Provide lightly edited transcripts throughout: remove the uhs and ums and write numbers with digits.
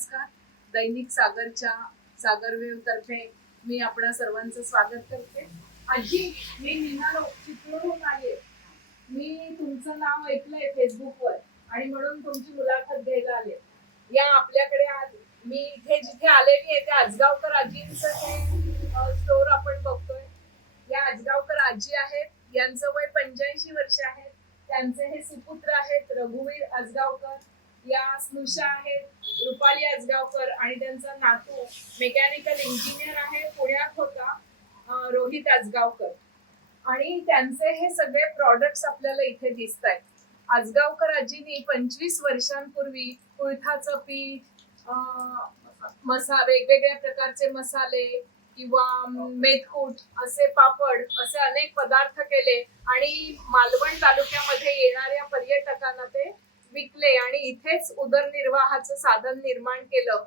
नमस्कार. दैनिक सागरच्या सागरवेव तर्फे मी आपणा सर्वांचं स्वागत करते. आजी, मी निघालो चिपळूणहून आले. मी तुमचं नाव ऐकलंय फेसबुकवर आणि म्हणून तुमची मुलाखत घ्यायला आले. या आपल्याकडे आज मी इथे जिथे आलेली आहे त्या आजगावकर आजींचं हे स्टोर आपण बघतोय. या आजगावकर आजी आहेत, यांचं वय 85 वर्ष आहे. त्यांचे हे सुपुत्र आहेत रघुवीर आजगावकर, या स्नुषा आहेत, रुपाली आजगावकर आणि त्यांचा नातू मेकॅनिकल इंजिनियर आहे, पुण्यात होता, रोहित आजगावकर. आणि त्यांचे हे सगळे प्रॉडक्ट्स आपल्याला इथे दिसत आहेत. आजगावकर आजींनी 25 वर्षांपूर्वी कुळथाचं पीठ, वेगवेगळ्या प्रकारचे मसाले किंवा मेथकूट असे पापड असे अनेक पदार्थ केले आणि मालवण तालुक्यामध्ये येणाऱ्या पर्यटकांना ते विकले आणि इथेच उदरनिर्वाहाचं साधन निर्माण केलं.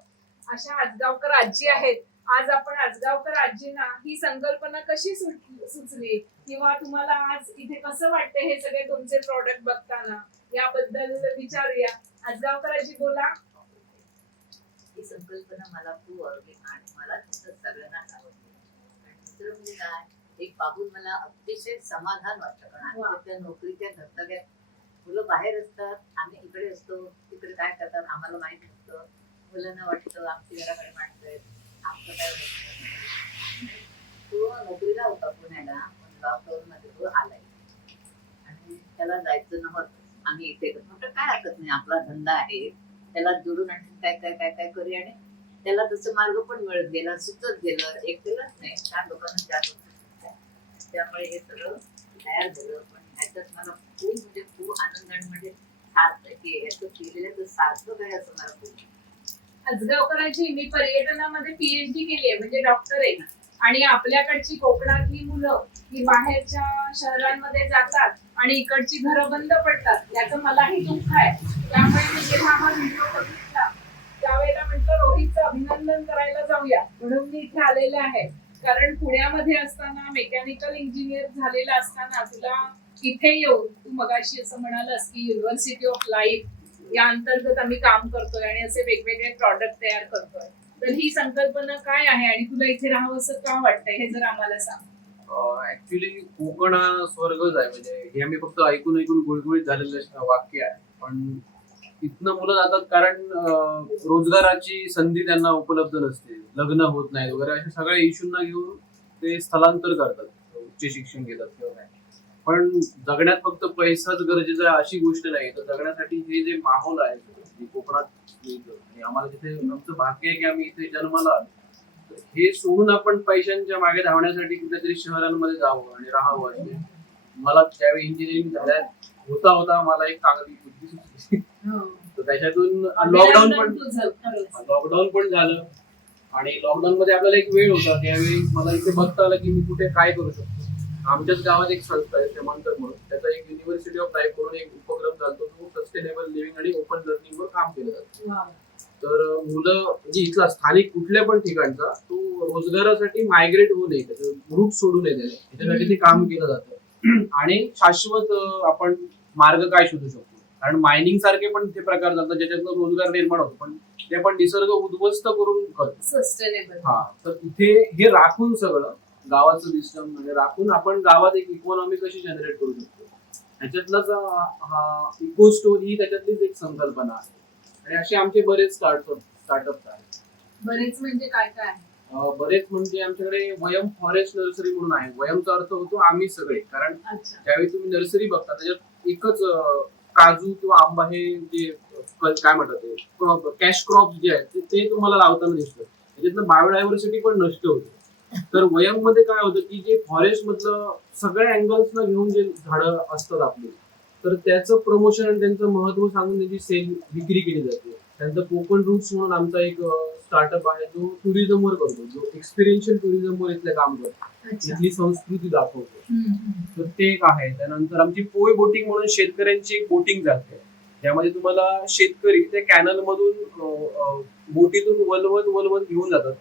अशा आजगावकर आजी आहेत. आज आपण आजगावकर आजींना ही संकल्पना कशी सुचली किंवा तुम्हाला आज इथे कसं वाटतं हे सगळे तुमचे प्रॉडक्ट बघताना याबद्दल विचारूया. आजगावकर आजी बोला. ही संकल्पना मला खूप आवडली आणि मला त्याचं सगळ्यांनाच आवडली. आणि दुसरं म्हणजे काय, एक पाहून मला अतिशय समाधान वाटतं. कारण आमच्या नोकरीच्या धगधग्यात मुलं बाहेर असतात, आम्ही इकडे असतो, तिकडे काय करतात आम्हाला माहित नसतं. मुलांना वाटतं आमची घराकडे माणसं आहेत, आमचं काय होतं. तो नोकरीला होता पुण्याला, पण लॉकडाऊन मध्ये तो आलाय आणि त्याला जायचं नव्हतं. आम्ही इथे म्हटलं काय हरकत नाही, आपला धंदा आहे, त्याला जोडून आणखी काय काय काय काय करूया. आणि त्याला तसं मार्ग पण मिळत गेला, सुचत गेलं. एकटेलाच नाही, 4 लोकांना 4 गोष्टी. त्यामुळे हे सगळं तयार झालं. पण ह्याच्यात मला खूप म्हणजे खूप आनंद आणि म्हणजे सार्थ की याचं केलेलं सार्थक आहे असं मला खूप. आजगावकरांची मी पर्यटनामध्ये PhD केली आहे, म्हणजे डॉक्टर आहे. आणि आपल्याकडची कोकणातली मुलं ही बाहेरच्या शहरांमध्ये जातात आणि इकडची घरं बंद पडतात, याचं मलाही दुःख आहे. त्यामुळे मी जेव्हा हा व्हिडिओ बघितला त्यावेळेला म्हटलं रोहितचं अभिनंदन करायला जाऊया, म्हणून मी इथे आलेले आहे. कारण पुण्यामध्ये असताना मेकॅनिकल इंजिनियर झालेला असताना तुला इथे येऊन तू मगाशी असं म्हणालस की युनिव्हर्सिटी ऑफ लाईफ या अंतर्गत आम्ही काम करतोय आणि असे वेगवेगळे प्रॉडक्ट तयार करतोय. तर ही संकल्पना काय आहे आणि तुला इथे राहावं असं का वाटतंय हे जर आम्हाला सांग. ऍक्च्युली कोकण हा स्वर्गच आहे. म्हणजे हे आम्ही फक्त ऐकून गुळगुळीत झालेलं वाक्य आहे. पण इथनं मुलं जातात कारण रोजगाराची संधी त्यांना उपलब्ध नसते, लग्न होत नाही वगैरे अशा सगळ्या इश्यूंना घेऊन ते स्थलांतर करतात, उच्च शिक्षण घेतात किंवा काय. पण जगण्यात फक्त पैसाच गरजेचा आहे अशी गोष्ट नाही. तर जगण्यासाठी हे जे माहोल आहे जे कोकणात मिळतं आणि आम्हाला तिथे आमचं भाग्य आहे की आम्ही इथे जन्माला आलो. हे सोडून आपण पैशांच्या मागे धावण्यासाठी कुठल्यातरी शहरांमध्ये जावं आणि राहावं असे मला त्यावेळी इंजिनिअरिंग झाल्यात होता मला एक चांगली बुद्धी सुचली. तर त्याच्यातून लॉकडाऊन पण झालं आणि लॉकडाऊन मध्ये आपल्याला एक वेळ होता. त्यावेळी मला इथे बघता आलं की मी कुठे काय करू शकतो. आमच्याच गावात एक संस्था आहे श्रीमंतर म्हणून, त्याचा एक युनिव्हर्सिटी ऑफ लाईफ म्हणून एक उपक्रम चालतो. तो सस्टेनेबल लिव्हिंग आणि ओपन लर्निंग वर काम केलं जातं. तर मुलं म्हणजे इथला स्थानिक कुठल्या पण ठिकाणचा तो रोजगारासाठी मायग्रेट होऊ नये, त्याचं रूट सोडू नये, त्याच्यासाठी ते काम केलं जातं. आणि शाश्वत आपण मार्ग काय शोधू शकतो. कारण मायनिंग सारखे पण ते प्रकार जातात ज्याच्यातनं रोजगार निर्माण होतो, पण ते पण निसर्ग उद्ध्वस्त करून करतो सस्टेनेबल. हा, तर इथे हे राखून सगळं गावाचं सिस्टम म्हणजे राखून आपण गावात एक इकॉनॉमी कशी जनरेट करू शकतो ह्याच्यातलाच हा इको स्टोरी ही त्याच्यातलीच एक संकल्पना आहे. आणि असे आमचे बरेच स्टार्टअप आहेत. बरेच म्हणजे काय काय आहे? बरेच म्हणजे आमच्याकडे वयम फॉरेस्ट नर्सरी म्हणून आहे. वयमचा अर्थ होतो आम्ही सगळे. कारण ज्यावेळी तुम्ही नर्सरी बघता त्याच्यात एकच काजू किंवा आंबा हे जे काय म्हणतात ते कॅश क्रॉप जे आहेत ते तुम्हाला लावताना दिसतं. त्याच्यातनं बायोडायव्हर्सिटी पण नष्ट होते. तर वयम मध्ये काय होतं की जे फॉरेस्ट मधलं सगळ्या अँगल्सना घेऊन जे झाडं असतात आपली, तर त्याचं प्रमोशन आणि त्यांचं महत्व सांगून त्याची सेल विक्री केली जाते. त्यांचं कोकण रूट्स म्हणून आमचा एक स्टार्टअप आहे जो टुरिझमवर करतो, जो एक्सपिरियन्शियल टुरिझमवर इथलं काम करतो, इथली संस्कृती दाखवतो. तर ते एक आहे. त्यानंतर आमची पोय बोटिंग म्हणून शेतकऱ्यांची एक बोटिंग जाते, त्यामध्ये तुम्हाला शेतकरी त्या कॅनल मधून बोटीतून वलवत घेऊन जातात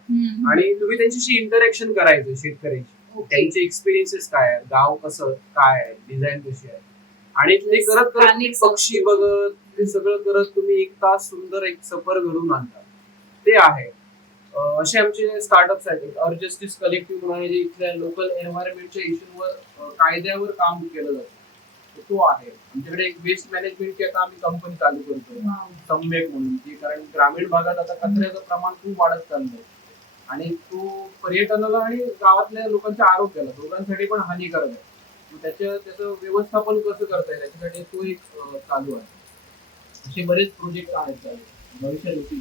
आणि तुम्ही त्यांच्याशी इंटरॅक्शन करायचं शेतकऱ्यांची, त्यांचे एक्सपिरियन्सेस काय आहेत, गाव कसं काय आहे, डिझाईन कशी आहे. आणि ते करत पक्षी बघत ते सगळं करत तुम्ही 1 तास सुंदर एक सफर घडून आणता. ते आहे. असे आमचे स्टार्टअप्स आहेत. अर्थ जस्टिस कलेक्टिव्ह म्हणून आहे, जे इथल्या लोकल एन्व्हायरमेंटच्या इश्यूवर कायद्यावर काम केलं जातं, तो आहे. आमच्याकडे एक वेस्ट मॅनेजमेंटची आता आम्ही कंपनी चालू करतो, सम्यक म्हणून, की कारण ग्रामीण भागात आता कचऱ्याचं प्रमाण खूप वाढत चाललंय आणि तो पर्यटनाला आणि गावातल्या लोकांच्या आरोग्याला दोघांसाठी पण हानिकारक आहे. त्याचं व्यवस्थापन कसं करता येईल त्याच्यासाठी तो एक चालू आहे. असे बरेच प्रोजेक्ट आहेत चालू भविष्यात.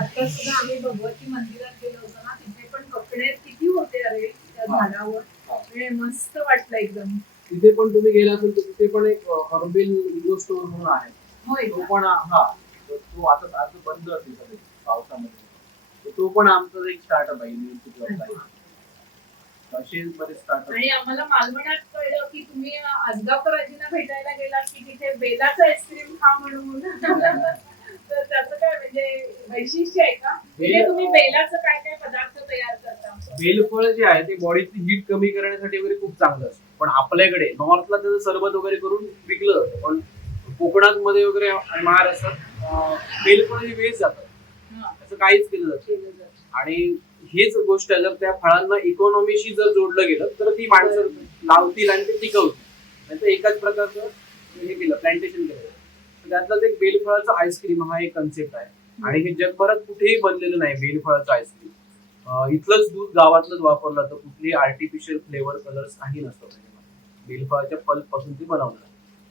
आता सुद्धा आम्ही भगवती मंदिरात गेलो होतो ना, तिथे पण कपडे किती होते अरे त्या झाडावर, म्हणजे मस्त वाटलं एकदम. तिथे पण तुम्ही गेला असेल तर तिथे पण एक हर्बल इको स्टोअर म्हणून आहे. होय तो पण तो आता बंद असेल सगळे पावसामध्ये. तो पण आमचा एक स्टार्टअप आहे. असे बरेच स्टार्टअप. आणि आम्हाला मालवणात कळलं की तुम्ही आजगावकर आजींना भेटायला गेलात की तिथे बेलाचं आईस्क्रीम खा म्हणून. तर त्याचं काय म्हणजे वैशिष्ट्य आहे का? म्हणजे तुम्ही बेलाचं काय काय पदार्थ तयार करता? बेलफळ जे आहे ते बॉडीची हीट कमी करण्यासाठी वगैरे खूप चांगलं असतं. पण आपल्याकडे नॉर्थला त्याचं सरबत वगैरे करून विकलं जातं, पण कोकणात मध्ये वगैरे आणि महाराष्ट्रात बेलफळ हे वेस्ट जातात, त्याचं काहीच केलं जातं. आणि हेच गोष्ट आहे, जर त्या फळांना इकॉनॉमीशी जर जोडलं गेलं तर ती माणसं लावतील आणि ते टिकवतील. त्यांचं एकाच प्रकारचं हे केलं, प्लांटेशन केलं. त्यातलाच एक बेलफळाचं आईस्क्रीम हा एक कन्सेप्ट आहे आणि हे जगभरात कुठेही बनलेलं नाही. बेलफळाचं आईस्क्रीम इथलंच दूध गावातलंच वापरलं जातं, कुठली आर्टिफिशियल फ्लेवर कलर्स काही नसतं. बेलफळाच्या पल्प पासून ते बनवलं.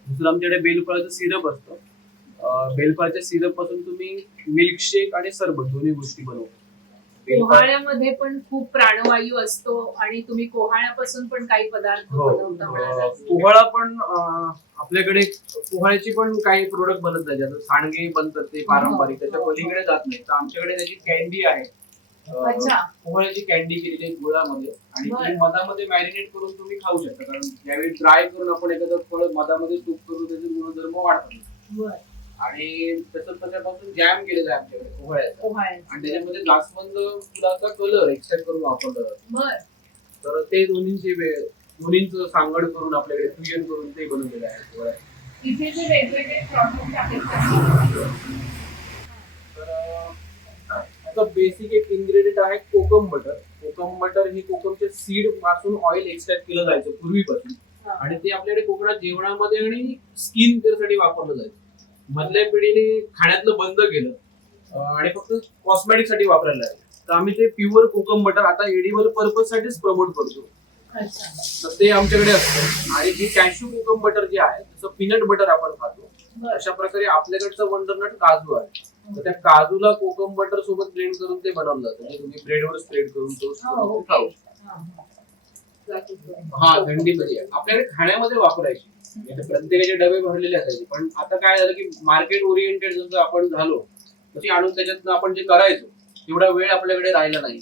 दुसरं आमच्याकडे बेलफळाचं सिरप असतं. बेलफळाच्या सिरप पासून तुम्ही मिल्कशेक आणि सरबत दोन्ही गोष्टी बनवता. कोहाळ्यामध्ये पण खूप प्राणवायू असतो आणि तुम्ही कोहाळ्यापासून पण काही पदार्थ बनवता. कोहळा पण आपल्याकडे कोहळ्याची पण काही प्रोडक्ट बनत नाही, जसं सांडगे बनतात ते पारंपरिक, त्याच्या पलीकडे जात नाही. तर आमच्याकडे त्याची कॅन्डी आहे, कोहळ्याची कॅन्डी केलेली आहे गुळामध्ये आणि ती मधामध्ये मॅरिनेट करून तुम्ही खाऊ शकता. कारण ज्यावेळी ड्राय करून आपण एखादं फळ मधामध्ये सूप करून त्याचे गुणधर्म वाढतात. आणि त्याच्यापासून जॅम केलेला आहे आमच्याकडे कोहळ्याचा, आणि त्याच्यामध्ये जास्वंद फुलाचा कलर एक्सट्रॅक्ट करून वापरला जातो. तर ते दोन्हींचं सांगड करून आपल्याकडे फ्युजन करून ते बनवलेलं आहे कोहळ्या. इथे जे वेगवेगळे प्रॉडक्ट आहेत तर बेसिक एक इन्ग्रेडियंट आहे कोकम बटर. कोकम बटर हे कोकमच्या सीड पासून ऑइल एक्सट्रॅक्ट केलं जायचं पूर्वीपासून, आणि ते आपल्याकडे कोकणात जेवणामध्ये आणि स्किन केअर साठी वापरलं जायचं. मधल्या पिढीने खाण्यातलं बंद केलं आणि फक्त कॉस्मेटिक साठी वापरायला लागलं. तर आम्ही ते प्युअर कोकम बटर आता एडिबल पर्पज साठीच प्रमोट करतो. तर ते आमच्याकडे असतं. आणि जे कॅश्यू कोकम बटर जे आहे त्याचं पीनट बटर आपण खातो. अशा प्रकारे आपल्याकडचं वंडरनट काजू आहे, तर त्या काजूला कोकम बटर सोबत ब्लेंड करून ते बनवलं जातं. म्हणजे तुम्ही ब्रेडवर स्प्रेड करून टोस्ट करून खाऊ. हा, थंडीमध्ये आपल्याकडे खाण्यामध्ये वापरायची. प्रत्येकाचे डबे भरलेले असायचे. पण आता काय झालं की मार्केट ओरिएंटेड जसं आपण झालो, तशी आणून त्याच्यातनं आपण जे करायचो तेवढा वेळ आपल्याकडे राहिला नाही.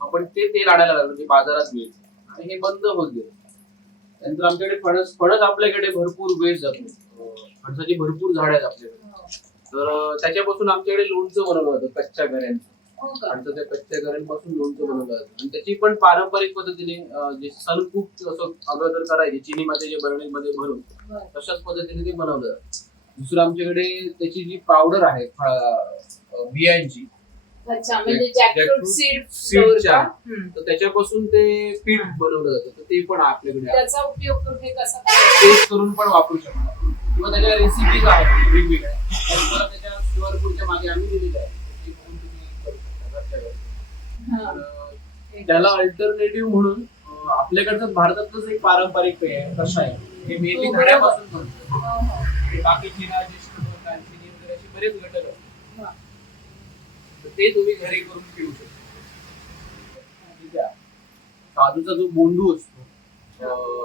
आपण ते तेल आणायला लागलो जे बाजारात मिळेल, आणि हे बंद होत गेलं. त्यानंतर आमच्याकडे फणस आपल्याकडे भरपूर वेस्ट जातो. फणसाची भरपूर झाड आहेत आपल्याकडे. तर त्याच्यापासून आमच्याकडे लोणचं बनवलं जातं कच्च्या गऱ्यांचं. फणसाच्या कच्च्या गऱ्यांपासून लोणचं बनवलं जातं, आणि त्याची पण पारंपरिक पद्धतीने जे सनकूक असं अगोदर करायचे चिनी मातीच्या बरणीमध्ये भरून, तशाच पद्धतीने ते बनवलं जातं. दुसरं आमच्याकडे त्याची जी पावडर आहे बियांची, सीडच्या, तर त्याच्यापासून ते पीठ बनवलं जातं. तर ते पण आपल्याकडे त्याचा उपयोग कुठे कसा टेस्ट करून पण वापरू शकतो, किंवा त्याच्या रेसिपीज आहेत वेगवेगळ्या, त्याच्या QR कोडच्या मागे आम्ही दिलेल्या आहे. त्याला अल्टरनेटिव्ह म्हणून आपल्याकडचं भारतातलंच एक पारंपरिक पेय आहे कषाय. हे मेथी धण्यापासून बनतं. बाकी जिरा, ज्येष्ठ दालचिनी वगैरे असे बरेच घटक असतात. ते तुम्ही घरी करून पिऊ शकता. काजूचा जो बोंडू असतो,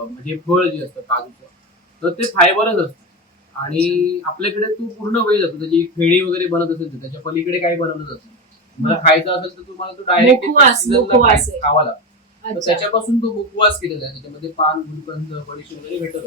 म्हणजे फळ जे असतं काजूचं, तर ते फायबरच असतं. आणि आपल्याकडे तो पूर्ण वेळ जातो. त्याची फेणी वगैरे बनत असेल तर त्याच्या पलीकडे काही बनवलं जातं. मला खायचा असेल तर तुम्हाला तो डायरेक्ट खावा लागतो. त्याच्यापासून तो मुखवास केलेला आहे. त्याच्यामध्ये पान, गुलकंद, बडीशेप वगैरे भेटत.